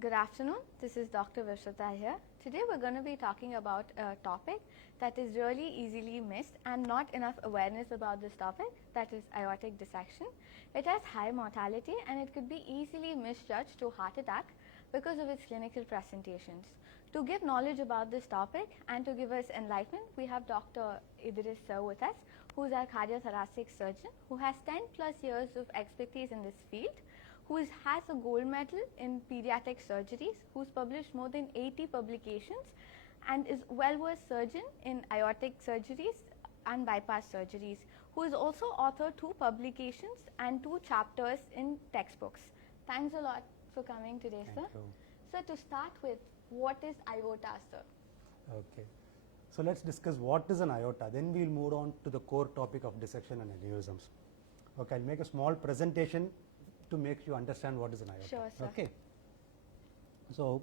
Good afternoon, this is Dr. Vishrata here. Today we're going to be talking about a topic that is really easily missed and not enough awareness about this topic, that is aortic dissection. It has high mortality and it could be easily misjudged to heart attack because of its clinical presentations. To give knowledge about this topic and to give us enlightenment, we have Dr. Idris sir with us, who is our cardiothoracic surgeon who has 10 plus years of expertise in this field, who has a gold medal in pediatric surgeries, who's published more than 80 publications and is well-versed surgeon in aortic surgeries and bypass surgeries, who is also authored 2 publications and 2 chapters in textbooks. Thanks a lot for coming today, Thank sir. you. So to start with, what is aorta, sir? Okay. So let's discuss what is an aorta. Then we'll move on to the core topic of dissection and aneurysms. Okay, I'll make a small presentation to make you understand what is an aorta. Sure, sir. Okay. So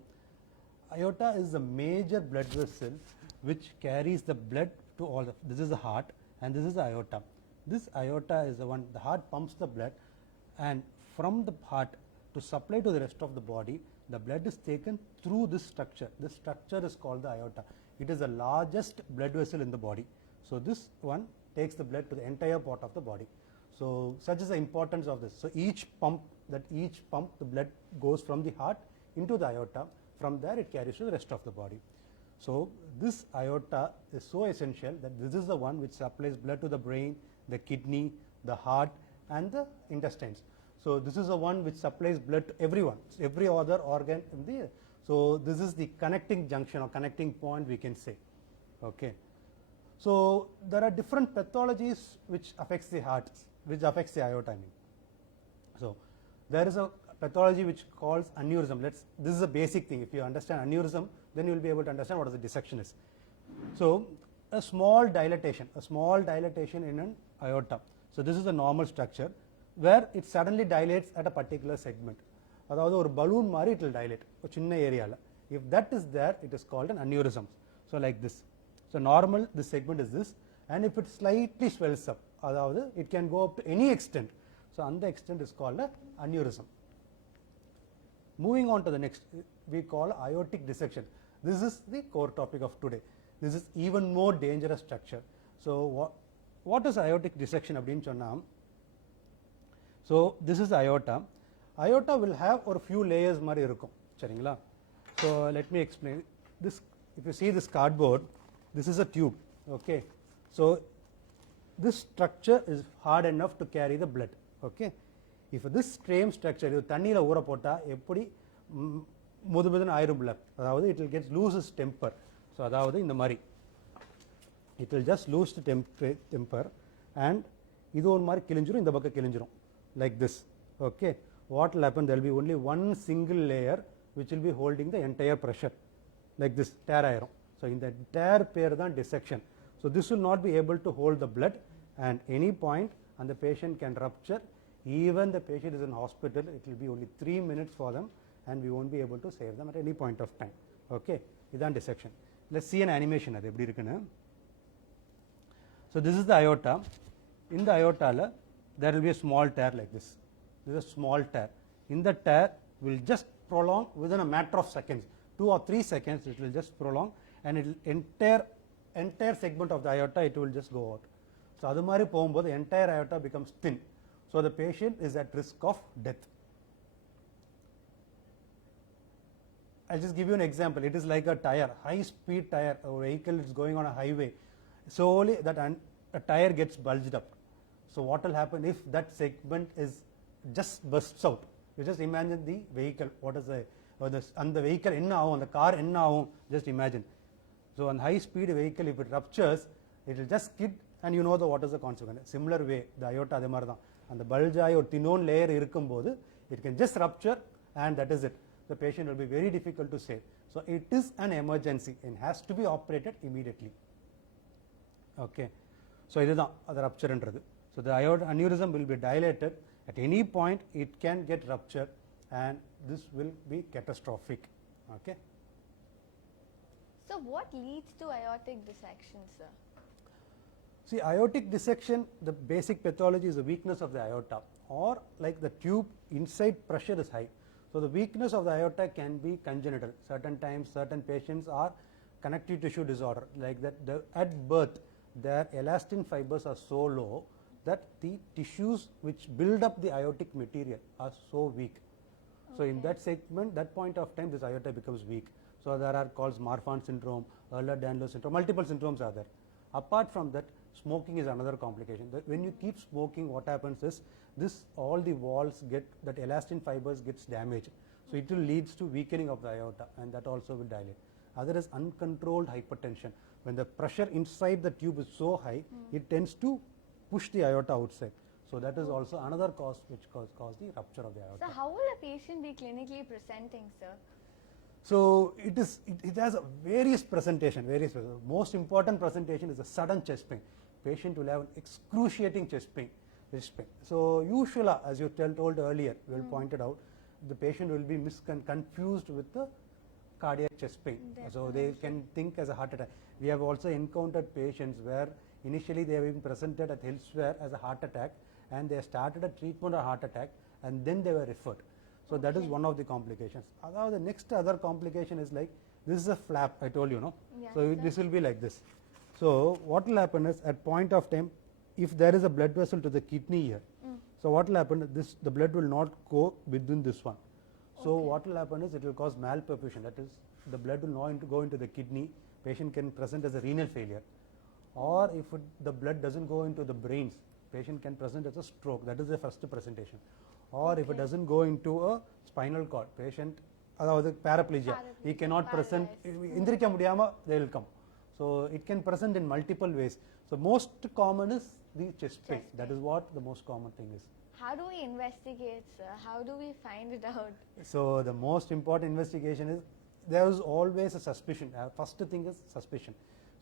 aorta is a major blood vessel which carries the blood to all the, this is the heart and this is the aorta. This aorta is the one, the heart pumps the blood, and from the heart to supply to the rest of the body, the blood is taken through this structure. This structure is called the aorta. It is the largest blood vessel in the body. So this one takes the blood to the entire part of the body. So such is the importance of this. So each pump, the blood goes from the heart into the aorta. From there it carries to the rest of the body. So this aorta is so essential that this is the one which supplies blood to the brain, the kidney, the heart and the intestines. So this is the one which supplies blood to everyone, every other organ in the. So this is the connecting junction or connecting point, we can say. Okay. So there are different pathologies which affects the heart, which affects the aorta. So there is a pathology which calls aneurysm. This is a basic thing. If you understand aneurysm, then you will be able to understand what is the dissection is. So a small dilatation in an aorta. So this is a normal structure where it suddenly dilates at a particular segment. அதாவது ஒரு balloon மாதிரி it will dilate ஒரு சின்ன ஏரியால. If that is there, it is called an aneurysm. So like this. So normal, this segment is this, and if it slightly swells up, அதாவது it can go up to any extent. So அந்த extent is called an aneurysm. Moving on to the next, we call aortic dissection. This is the core topic of today. This is even more dangerous structure. So what is aortic dissection அப்படின்னு சொன்னா, so this is the aorta. Aorta will have a few layers மாதிரி இருக்கும், சரிங்களா? So let me explain this. If you see this cardboard, this is a tube. Okay, so this structure is hard enough to carry the blood. Okay, if this same structure இது தண்ணியில ஊற போட்டா எப்படி முதுமுதுன்னு ஆயிரும் blood, அதாவது it will get lose its temper. So அதாவது இந்த மாதிரி it will just lose the temper and இது ஒரு மாதிரி கிழிஞ்சிரும், இந்த பக்கம் கிழிஞ்சிரும் like this. Okay, what will happen, there will be only one single layer which will be holding the entire pressure like this, tear ஆயிரும். So in the tear பேர் தான் dissection. So this will not be able to hold the blood, and any point and the patient can rupture. Even the patient is in hospital, it will be only 3 minutes for them and we won't be able to save them at any point of time. Okay, இதான் dissection. Let's see an animation அது எப்படி இருக்குன்னு. So this is the aorta. In the aorta there will be a small tear like this. This is a small tear. In the tear will just prolong within a matter of seconds, 2 or 3 seconds it will just prolong, and it will entire segment of the aorta it will just go out. So அது மாதிரி போகும்போது entire aorta becomes thin. So the patient is at risk of death. I'll just give you an example. It is like a tire, high speed tire, a vehicle is going on a highway. Slowly that a tire gets bulged up. So what will happen if that segment is just bursts out? You just imagine the vehicle, what is and the vehicle என்ன ஆகும், அந்த car என்ன ஆகும், just imagine. So on high speed vehicle, if it ruptures, it will just skid and you know what is the consequence. Similar way the aorta அதே மாதிரி தான், அந்த bulge ஆகி ஒரு thinone layer இருக்கும்போது it can just rupture and that is it. The patient will be very difficult to save. So it is an emergency and has to be operated immediately. Okay, so இதுதான் அது ரப்சர்ன்றது. So the aneurysm will be dilated. At any point it can get ruptured and this will be catastrophic. Okay. So what leads to aortic dissection, sir? See, aortic dissection, the basic pathology is the weakness of the aorta, or like the tube inside pressure is high. So the weakness of the aorta can be congenital. Certain times, certain patients are connective tissue disorder, like that at birth their elastin fibers are so low that the tissues which build up the aortic material are so weak. So in that segment, that point of time, this aorta becomes weak. So there are called Marfan syndrome, Ehlers-Danlos syndrome, multiple syndromes are there. Apart from that, smoking is another complication. When you keep smoking, what happens is this all the walls get, that elastin fibers gets damaged. So it will leads to weakening of the aorta, and that also will dilate. Other is uncontrolled hypertension. When the pressure inside the tube is so high, it tends to push the aorta outside. So that is also another cause which cause the rupture of the aorta. So how will a patient be clinically presenting, sir? So it has a various presentation. Most important presentation is a sudden chest pain. Patient will have an excruciating chest pain. So usually, as you told earlier, well pointed out, the patient will be confused with the cardiac chest pain. So they can think as a heart attack. We have also encountered patients where initially they have been presented at elsewhere as a heart attack, and they started a treatment of heart attack, and then they were referred. So that is one of the complications. The next other complication is like, this is a flap, I told you, no? Yes, So this will be like this. So what will happen is, at point of time, if there is a blood vessel to the kidney here, so what will happen is the blood will not go within this one. So what will happen is it will cause malperfusion, that is the blood will not go into the kidney, patient can present as a renal failure. Or if the blood doesn't go into the brains, patient can present as a stroke, that is the first presentation. Or if it doesn't go into a spinal cord, patient, paraplegia, he cannot present, indrika mudiyama, they will come. So it can present in multiple ways. So most common is the chest pain. That is what the most common thing is. How do we investigate, sir? How do we find it out? So the most important investigation is, there is always a suspicion. First thing is suspicion.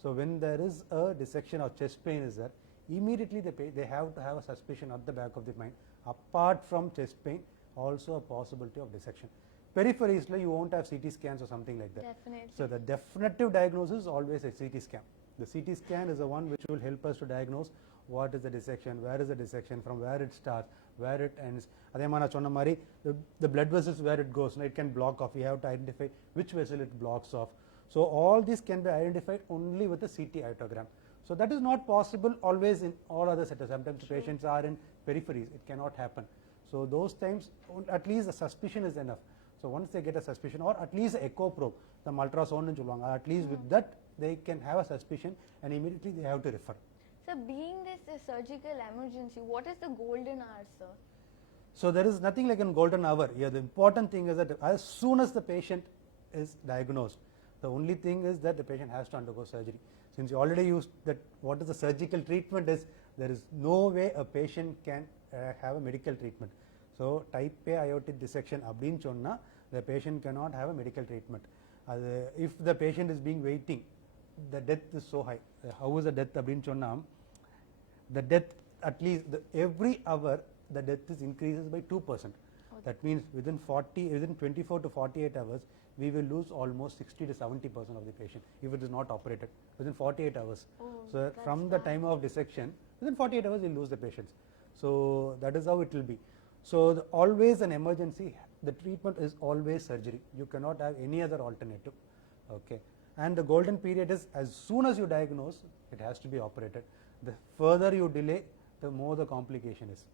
So when there is a dissection of chest pain is there, immediately they have to have a suspicion at the back of the mind. Apart from chest pain, also a possibility of dissection. Peripheries, you won't have CT scans or something like that. Definitely. So the definitive diagnosis is always a CT scan. The CT scan is the one which will help us to diagnose what is the dissection, where is the dissection, from where it starts, where it ends. The blood vessels where it goes, it can block off. We have to identify which vessel it blocks off. So all these can be identified only with a CT aortogram. So that is not possible always in all other settings. Sometimes patients are in peripheries, it cannot happen. So those times, at least a suspicion is enough. So once they get a suspicion, or at least echo probe, the ultrasound, at least with that they can have a suspicion, and immediately they have to refer. So being this a surgical emergency, what is the golden hour, sir? So there is nothing like a golden hour here. The important thing is that as soon as the patient is diagnosed, the only thing is that the patient has to undergo surgery. Since you already used that, what is the surgical treatment is, there is no way a patient can have a medical treatment. So type A aortic dissection abdin chonna, the patient cannot have a medical treatment. If the patient is being waiting, the death is so high. How is the death abdin chonna? The death, at least every hour, the death is increases by 2%. That means within 24 to 48 hours, we will lose almost 60 to 70% of the patient if it is not operated within 48 hours. So from the time of dissection, within 48 hours, we lose the patients. So that is how it will be. So always an emergency, the treatment is always surgery. You cannot have any other alternative. Okay. And the golden period is, as soon as you diagnose, it has to be operated. The further you delay, the more the complication is.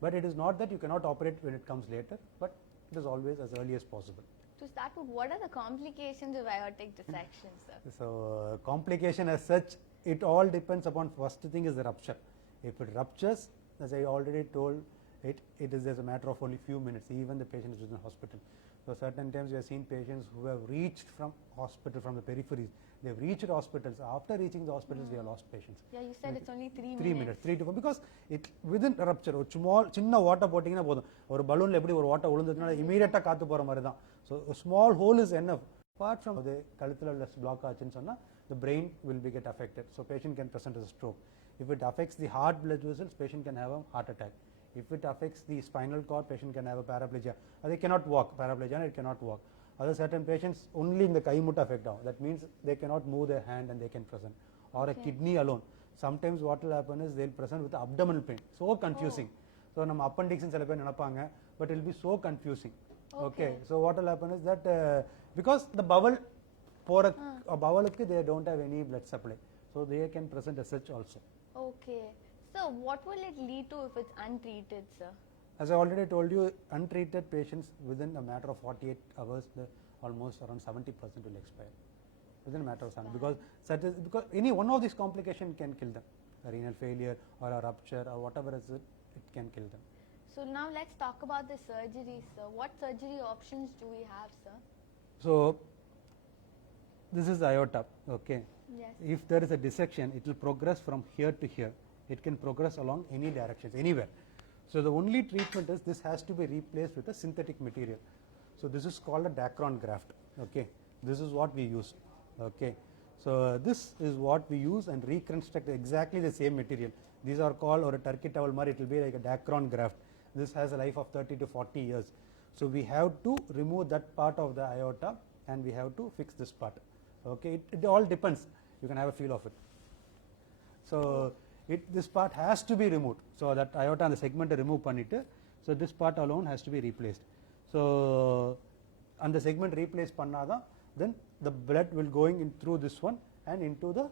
But it is not that you cannot operate when it comes later, but it is always as early as possible. To start with, what are the complications of aortic dissection, sir? So complication as such, it all depends upon, first thing is the rupture. If it ruptures, as I already told, it is as a matter of only few minutes, even the patient is in the hospital. So certain times we have seen patients who have reached from hospital, from the peripheries. They have reached hospitals. After reaching the hospitals, we have lost patients. Yeah, you said it's only 3 minutes. 3 minutes, 3 to 4, because it within a rupture, a small, chinna water போட்டிங்கன்னா போதும், ஒரு balloon எப்படி ஒரு water விழுந்ததுனால immediate காத்து போற மாதிரி தான். So a small hole is enough. Apart from the கழுத்துல less block ஆச்சுன்னு சொன்னா, the brain will be get affected. So patient can present as a stroke. If it affects the heart blood vessels, patient can have a heart attack. If it affects the spinal cord, patient can have a paraplegia. They cannot walk, paraplegia, it cannot walk. Other certain patients only in the kai mutta affect down. That means they cannot move their hand and they can present. Or a kidney alone. Sometimes what will happen is they'll present with abdominal pain. So confusing. So நம்ம appendix சில பேர் நினைப்பாங்க, but it will be so confusing. Okay. So what will happen is that because the bowel pore bowel they don't have any blood supply, so they can present as such also. Okay. So what will it lead to if it's untreated, sir? As I already told you, untreated patients within a matter of 48 hours, almost around 70% will expire within a matter of 7 because any one of these complications can kill them, a renal failure or a rupture or whatever is it can kill them. So now let's talk about the surgery, sir. What surgery options do we have, sir? So this is aorta, okay. Yes. If there is a dissection, it will progress from here to here. It can progress along any directions, anywhere. So the only treatment is this has to be replaced with a synthetic material. So this is called a Dacron graft, okay. This is what we use, okay. So this is what we use and reconstruct exactly the same material. These are called, or a turkey towel mar, it will be like a Dacron graft. This has a life of 30 to 40 years. So we have to remove that part of the aorta and we have to fix this part, okay. It all depends, you can have a feel of it. So this part has to be removed, so that aorta and the segment remove pannittu, so this part alone has to be replaced. So and the segment replace pannada, then the blood will going in through this one and into the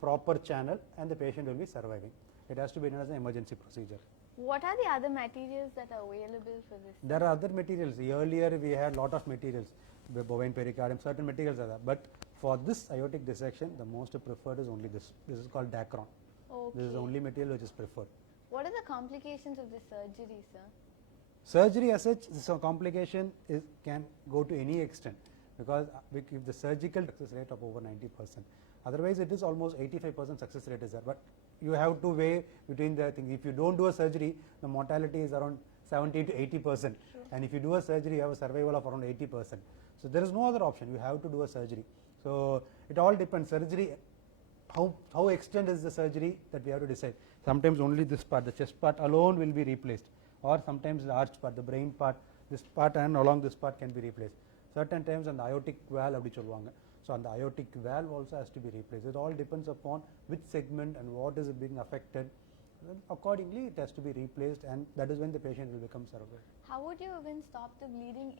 proper channel and the patient will be surviving. It has to be done as an emergency procedure. What are the other materials that are available for this? There are other materials. Earlier we had lot of materials, the bovine pericardium, certain materials are there, but for this aortic dissection the most preferred is only this. This is called Dacron. Okay. This is the only material which is preferred. What are the complications of the surgery, sir? Surgery as such, this complication can go to any extent because if the surgical success rate of over 90%, otherwise it is almost 85% success rate is there. But you have to weigh between the things. If you don't do a surgery, the mortality is around 70 to 80%, sure. And if you do a surgery, you have a survival of around 80%. So there is no other option. You have to do a surgery. So it all depends. Surgery, how extent is the surgery that we have to decide. Sometimes only this part, the chest part alone will be replaced, or sometimes the arch part, the brain part, this part and along this part can be replaced. Certain times on the aortic valve appdi solluvaanga. So on the aortic valve also has to be replaced. It all depends upon which segment and what is being affected. Then accordingly it has to be replaced, and that is when the patient will become survival. How would you even stop the bleeding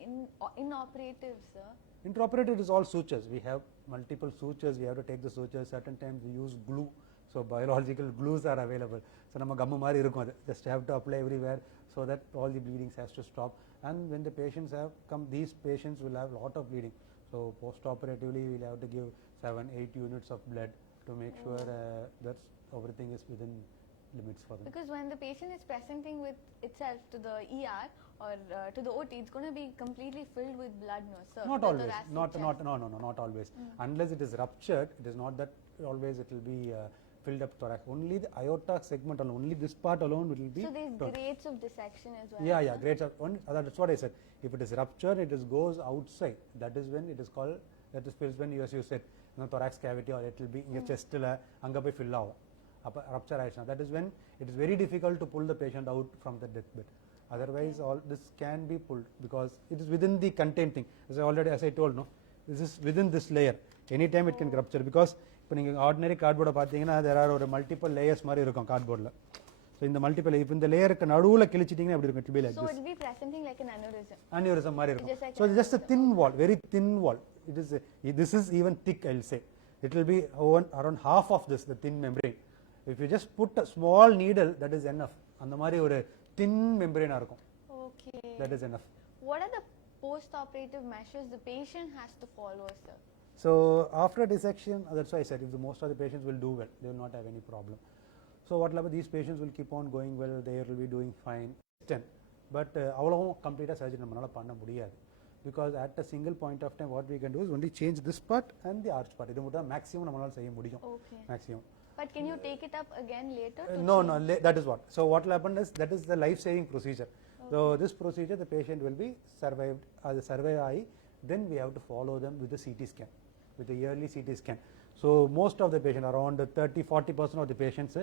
inoperative, sir? Intraoperative is all sutures. We have multiple sutures. We have to take the sutures. Certain times we use glue. So biological glues are available. So nama gummu mari irukum adu. Just have to apply everywhere so that all the bleedings has to stop. And when the patients have come, these patients will have lot of bleeding. So post-operatively we will have to give 7-8 units of blood to make sure that everything is within limits for them. Because when the patient is presenting with itself to the ER or to the OT, it's going to be completely filled with blood, no, sir? Not always. Not always. Unless it is ruptured, it is not that always it will be filled up thorax. Only the aorta segment alone, only this part alone will be. So there's grades of dissection as well. Yeah, grades of that's what I said. If it is ruptured, it is goes outside. That is when it is called. That is when as you said, thorax cavity, or it will be in your chest anga poi fill aagum. Rupture aayidna. That is when it is very difficult to pull the patient out from the deathbed. Otherwise, all this can be pulled because it is within the contained thing. As I told, no, this is within this layer. Anytime it can rupture because இப்போ ordinary cardboard பார்த்தீங்கன்னா there are ஒரு multiple layers மாதிரி இருக்கும் cardboardல. So இந்த multiple, if இந்த layerக்கு நடுவுல கிழிச்சிட்டீங்கன்னா எப்படி இருக்கும்? It will be like so this. it will be presenting like an aneurysm. Aneurysm மாதிரி இருக்கும். Like so just a thin wall, very thin wall. It is this is even thick, I'll say. It will be around half of this, the thin membrane. If you just put a small needle, that is enough. அந்த மாதிரி ஒரு thin membrane இருக்கும். Okay. That is enough. What are the post-operative measures the patient has to follow, sir? So after dissection, that's why I said, if the most of the patients will do well, they will not have any problem. So what level these patients will keep on going well, they will be doing fine. But avalavu complete surgery nammala panna mudiyadhu because at a single point of time what we can do is only change this part and the arch part. Idu muttum maximum nammala seiya mudiyum. Okay. Maximum. But can you take it up again later? No, that is what. So what will happen is that is the life-saving procedure. Okay. So this procedure the patient will be survived as a survive. Then we have to follow them with the CT scan, with the yearly CT scan. So most of the patients, around 30-40% of the patients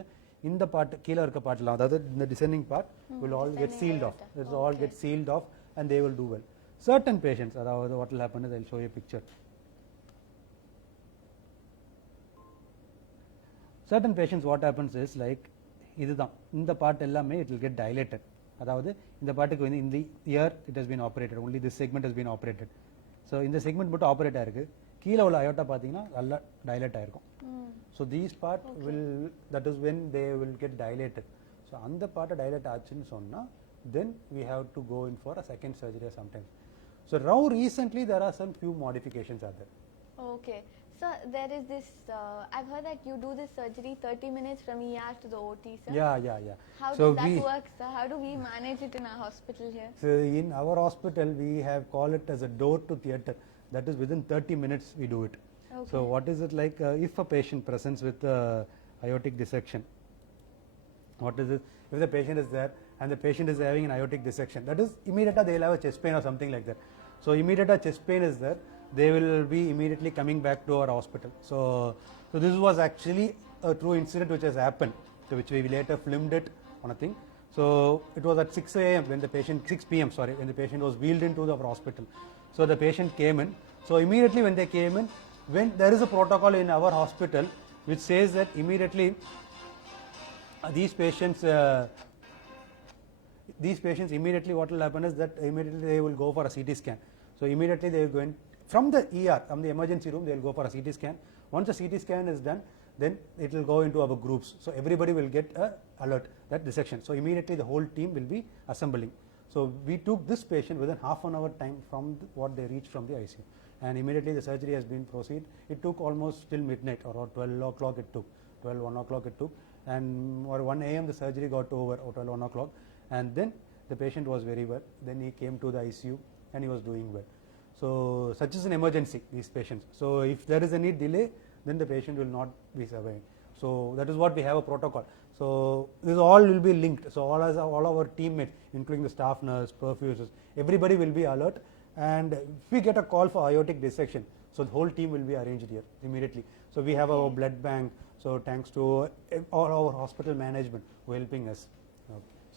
in the part keela irukka part la, that in the descending part will all get sealed off. It will all get sealed off and they will do well. Certain patients, what will happen is I will show you a picture. Certain patients what happens is like iduthaan, in the part ellame it will get dilated. அதாவது இந்த பாட்டுக்கு வந்து இந்த year it has been operated only this segment has been operated so இந்த segment மட்டும் operate ஆயிருக்கு கீழே உள்ள அயோட்டா பார்த்தீங்கன்னா நல்லா டைலேட் ஆயிருக்கும் so these part will that is when they will get dilated so அந்த பார்ட்டை டைலேட் ஆச்சுன்னு சொன்னால் then we have to go in for a second surgery sometimes so now recently there are some few modifications are there. Okay. So there is this, I've heard that you do this surgery 30 minutes from ER to the OT, sir. Yeah. How So does that work, sir? How do we manage it in our hospital here? So in our hospital we have called it as a door to theatre. That is within 30 minutes we do it. Okay. So what is it like if a patient presents with aortic dissection? What is it? If the patient is there and the patient is having an aortic dissection, that is immediately they will have a chest pain or something like that. So immediate chest pain is there, they will be immediately coming back to our hospital. So this was actually a true incident which has happened, so which we later filmed it on a thing. So it was at 6 a.m. when the patient 6 p.m. sorry when the patient was wheeled into our hospital. So the patient came in. So immediately when they came in, when there is a protocol in our hospital which says that immediately these patients immediately what will happen is that immediately they will go for a CT scan. So immediately they will go in from the ER, from the emergency room, they will go for a CT scan. Once the CT scan is done, then it will go into our groups. So everybody will get a alert that dissection. So immediately the whole team will be assembling. So we took this patient within half an hour time from what they reached from the ICU, and immediately the surgery has been proceeded. It took almost till midnight or 12 o'clock it took, 1 o'clock it took, and or 1 a.m. the surgery got over or 12 1 o'clock, and then the patient was very well. Then he came to the ICU and he was doing well. So such is an emergency, these patients. So if there is any delay, then the patient will not be surviving. So that is what we have a protocol. So this all will be linked. So all our teammates, including the staff nurse, perfusers, everybody will be alert. And if we get a call for aortic dissection, so the whole team will be arranged here immediately. So we have our blood bank. So thanks to all our hospital management who are helping us.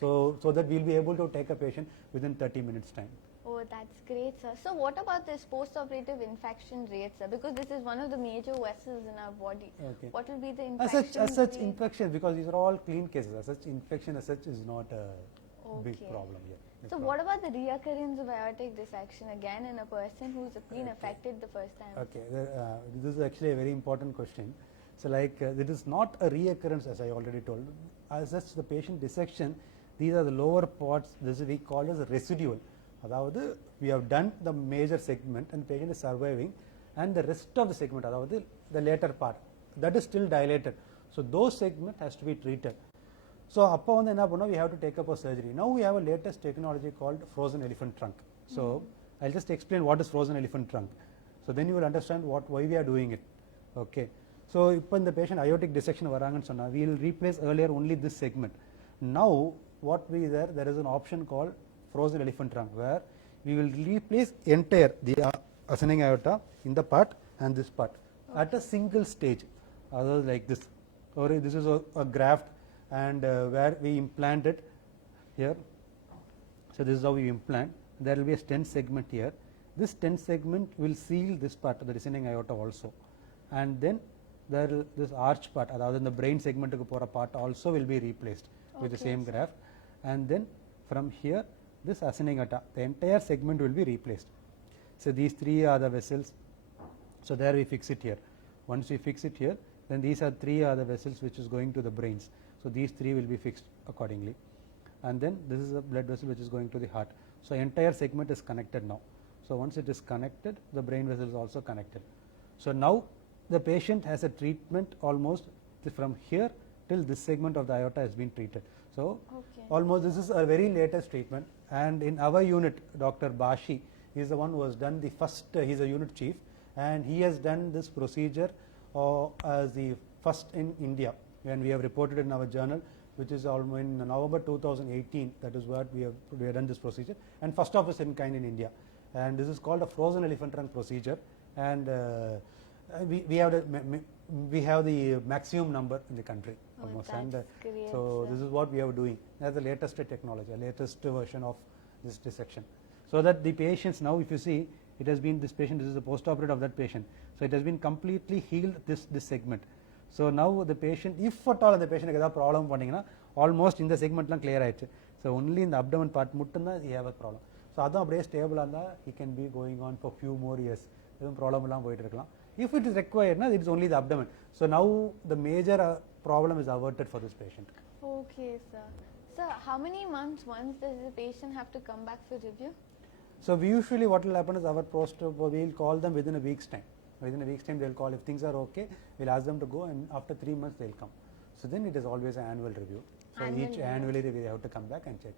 So that we will be able to take a patient within 30 minutes time. Oh, that's great, sir. So what about this post-operative infection rate, sir? Because this is one of the major vessels in our body. Okay. What will be the infection As such rate? infection, because these are all clean cases, as such infection as such is not a big Okay. problem here. So what about the reoccurrence of aortic dissection again in a person who's been affected the first time? Okay, this is actually a very important question. So like it is not a reoccurrence, as I already told. As such, the patient dissection, these are the lower parts, this is we call as a residual. அதாவது we have done the major segment and the patient is surviving, and the rest of the segment, அதாவது the later part, that is still dilated. So those segment has to be treated. So அப்போ வந்து என்ன பண்ணோம், we have to take up a surgery. Now we have a latest technology called frozen elephant trunk. So I'll just explain what is frozen elephant trunk. So then you will understand why we are doing it. Okay. So இப்போ இந்த patient aortic dissection வராங்கன்னு சொன்னா, we will replace earlier only this segment. Now what we there is an option called frozen elephant trunk, where we will replace entire the ascending aorta in the part and this part at a single stage, otherwise like this, or this is a graft, and where we implant it here. So this is how we implant. There will be a stent segment here. This stent segment will seal this part of the descending aorta also, and then this arch part, other than the brain segment part also will be replaced with the same graft, and then from here this ascending aorta, the entire segment will be replaced. So these three are the vessels. So there we fix it here. Once we fix it here, then these are three are the vessels which is going to the brains. So these three will be fixed accordingly, and then this is a blood vessel which is going to the heart. So entire segment is connected now. So once it is connected, the brain vessel is also connected. So now the patient has a treatment almost from here till this segment of the aorta has been treated. So almost this is a very latest treatment, and in our unit, Dr. Bashi is the one who has done the first, he is a unit chief, and he has done this procedure as the first in India, and we have reported in our journal, which is almost in November 2018, that is what we have done this procedure, and first of its in kind in India, and this is called a frozen elephant trunk procedure, and we have the maximum number in the country almost, and great, so sir. this is what we are doing. That's the latest technology, latest version of this dissection. So that the patients now, if you see, it has been this patient, this is the post-operative of that patient. So it has been completely healed this segment. So now the patient, if at all the patient got a problem, almost in the segment clear. So only in the abdomen part muttunda he have a problem. So adha அப்படியே stable ஆ he can be going on for few more years. எதுவும் problem எல்லாம் போயிட்டு இருக்கலாம். If it is required, it's only the abdomen. So now the major problem is averted for this patient. Okay, sir. Sir, how many months once does the patient have to come back for review? So we usually what will happen is our we will call them within a week's time. Within a week's time they will call. If things are okay, we'll ask them to go, and after 3 months they will come. So then it is always an annual review. So annually we have to come back and check.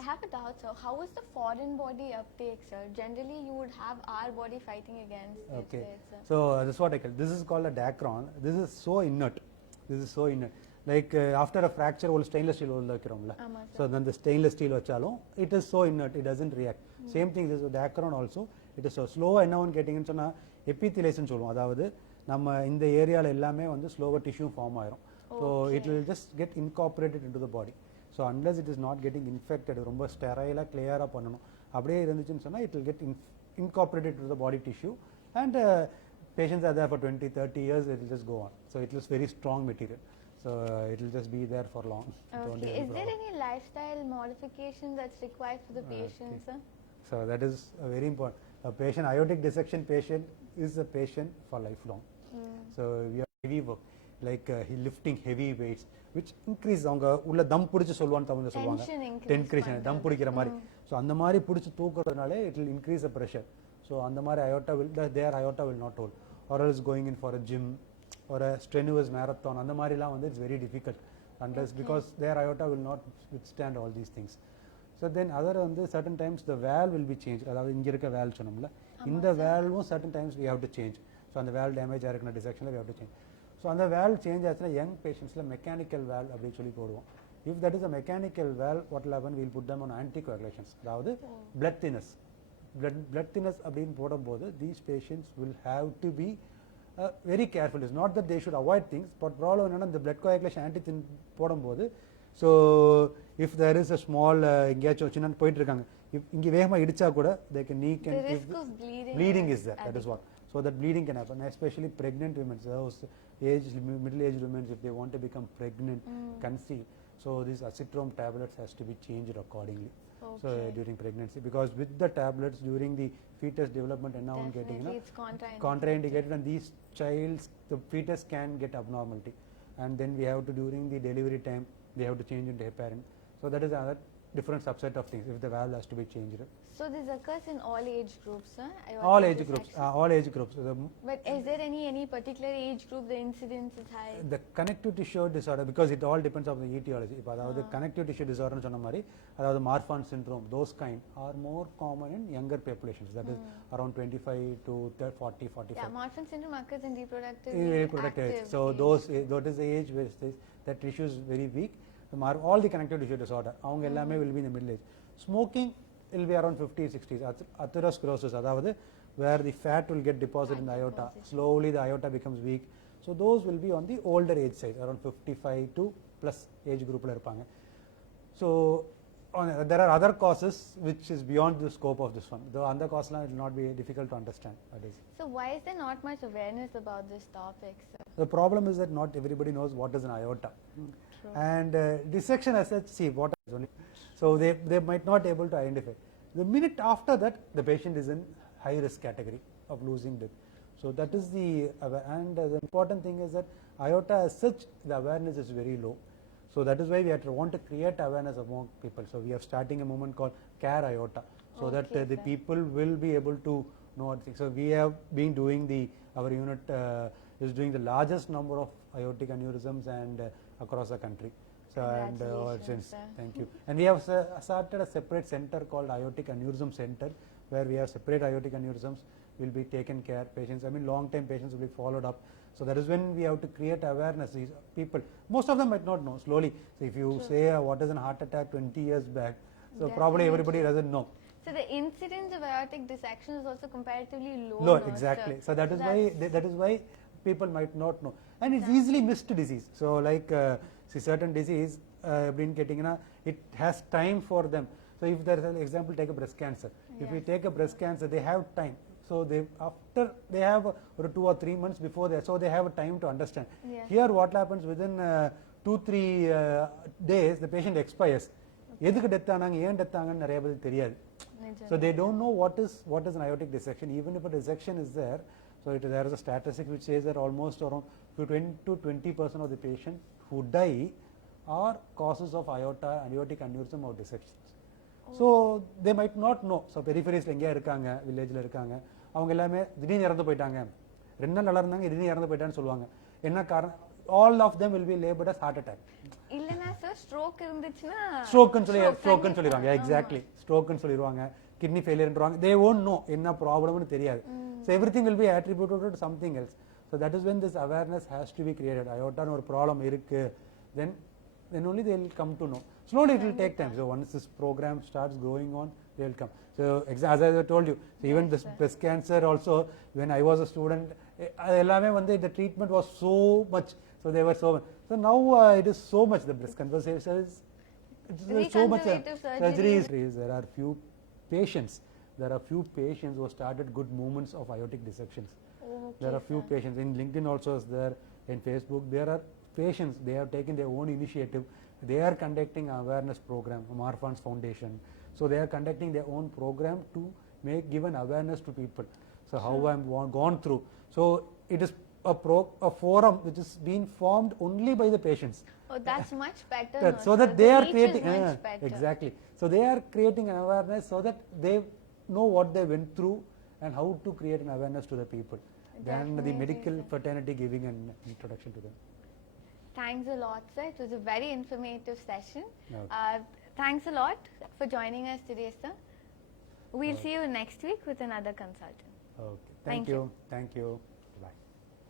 I have a doubt, sir. How is the foreign body uptake, sir? Generally, you would have our body fighting against it. Okay. Right, sir? So this is what I call. This is called a dacron. This is so inert. Like after a fracture, old stainless steel so then the stainless steel vachalo, it is so inert. It doesn't react. Same thing. This is dacron also. It is so slow. And now getting into epitheliation சொல்லுவோம். அதாவது நம்ம இந்த ஏரியால எல்லாமே வந்து slower tissue form ஆயிரும். So it will just get incorporated into the body. So unless it is not getting infected, ரொம்ப sterile clear பண்ணனும். அப்படியே இருந்துச்சுன்னு சொன்னா it will get incorporated into the body tissue, and patients are there for 20-30 years. It will just go on. So it is very strong material. So it will just be there for long. Okay. Is there any lifestyle modification that's required for the patient, sir? So that is very important. A patient, aortic dissection patient, is a patient for lifelong. So we have heavy work, like lifting heavy weights, which increase அவங்க உள்ள தம் பிடிச்சு சொல்லுவாங்க தமிழ்ல சொல்லுவாங்க tension தம் பிடிக்கிற மாதிரி. So அந்த மாதிரி பிடிச்சு தூக்குறதுனால it will increase the pressure. So அந்த மாதிரி their aorta will not hold, or else going in for a gym or a strenuous marathon, அந்த மாதிரிலாம் வந்து it's very difficult unless because their aorta will not withstand all these things. So then other வந்து certain times the valve will be changed. அதாவது இங்க இருக்க valve சொன்னோம்ல, இந்த valve certain times we have to change. So அந்த valve damage ஆயிருக்குன dissectionல we have to change. So அந்த valve change ஆச்சுனா young patientsல mechanical valve அப்படி சொல்லி போடுவோம். If that is a mechanical valve, what will happen, we will put them on anticoagulations. அதாவது blood thinners அப்படின்னு போடும்போது these patients will have to be very careful. It's not that they should avoid things, but problem என்னன்னா இந்த blood coagulation anti-thin போடும்போது, so if there is a small எங்கேயாச்சும் சின்ன போயிட்டு இருக்காங்க, இங்க வேகமா இடிச்சா கூட they can the risk of bleeding is there. That is what. So that bleeding can happen, especially pregnant women, those middle-aged women, if they want to become pregnant, conceive. So these acetylone tablets has to be changed accordingly. Okay. So during pregnancy, because with the tablets during the fetus development and now getting it's contraindicated, and these childs, the fetus can get abnormality, and then we have to during the delivery time we have to change into heparin. So that is another different subset of things if the valve has to be changed. So this occurs in all age groups, sir? All age groups. But is there any particular age group the incidence is high? The connective tissue disorder, because it all depends on the etiology. If the connective tissue disorder சொன்ன மாதிரி, அதாவது Marfan syndrome, those kind are more common in younger populations. That is around 25 to 40, 45. Yeah, Marfan syndrome occurs in reproductive age. So that is the age where that tissue is very weak. All the connective tissue disorder, அவங்க எல்லாமே will be in the middle age. Smoking will be around 50s, 60s. Atherosclerosis, அதாவது where the fat will get deposited in the aorta. Slowly the aorta becomes weak. So those will be on the older age side, around 55 to plus age group la irupanga. So there are other causes which is beyond the scope of this one. The other causes it will not be difficult to understand. So why is there not much awareness about this topic, sir? The problem is that not everybody knows what is an aorta. True. And dissection as such, see what is only. So they might not able to identify. The minute after that, the patient is in high risk category of losing it. So that is and the important thing is that aorta as such, the awareness is very low. So that is why we have to want to create awareness among people. So we are starting a movement called Care Aorta, so that the people will be able to know things. So we have been doing our unit is doing the largest number of aortic aneurysms and across the country. So and thank you. And we have started a separate center called Aortic Aneurysm Center, where we have separate aortic aneurysms will be taken care. Patients, long time patients will be followed up. So that is when we have to create awareness. These people, most of them might not know. Slowly, so if you say what is a heart attack 20 years back, so probably everybody doesn't know. So the incidence of aortic dissection is also comparatively low. Low, exactly. So that is why people might not know, and it's easily missed disease. So like see certain disease it has time for them. So if there is an example, take a breast cancer. If we take a breast cancer, they have time. So after they have 2 or 3 months before that, so they have a time to understand. Here what happens within 2-3 days, the patient expires. எதுக்கு death ஆனாங்க ஏன் death ஆனாங்கன்னு நிறைய பேருக்கு தெரியாது. So they don't know what is an aortic dissection. Even if a dissection is there, so there is a statistic which says that almost around 10 to 20% of the patients who die are causes of aortic aneurysm or dissections. So they might not know. So peripheries எங்கேயா இருக்காங்க, வில்லேஜில் இருக்காங்க, அவங்க எல்லாமே திடீர்னு இறந்து போயிட்டாங்க, 2 நாள் நல்லா இருந்தாங்க திடீர்னு இறந்து போயிட்டான்னு சொல்லுவாங்க. என்ன காரணம்? all of them will be labeled as heart attack. இல்லனா சார் ஸ்ட்ரோக் இருந்துச்சுனா ஸ்ட்ரோக்னு சொல்லிடுவாங்க. எக்ஸாக்ட்லி ஸ்ட்ரோக்னு சொல்லிடுவாங்க, கிட்னி ஃபெயிலியர்ன்றாங்க. they won't know என்ன ப்ராப்ளம்னு தெரியாது. so everything will be attributed to something else. so that is when this awareness has to be created. aorta ஒரு problem இருக்கு, then only they will come to know. Slowly it will take time. So once this program starts going on, they will come. So as I told you, so even this breast cancer also, when I was a student, எல்லாமே வந்து the treatment was so much. So they were so much. So now it is so much, the breast cancer is so much surgeries. There are few patients who started good movements of aortic dissections. There are few patients in LinkedIn also is there, in Facebook there are patients, they have taken their own initiative. They are conducting an awareness program, Marfan's Foundation. So they are conducting their own program to give an awareness to people. So how I am gone through. So it is a forum which is being formed only by the patients. Oh, that's much better. So that they are creating exactly. So they are creating an awareness so that they know what they went through and how to create an awareness to the people. Then the medical fraternity giving an introduction to them. Thanks a lot, sir. It was a very informative session. Okay. Thanks a lot for joining us today, sir. We'll see you next week with another consultant. Okay. Thank you. Thank you.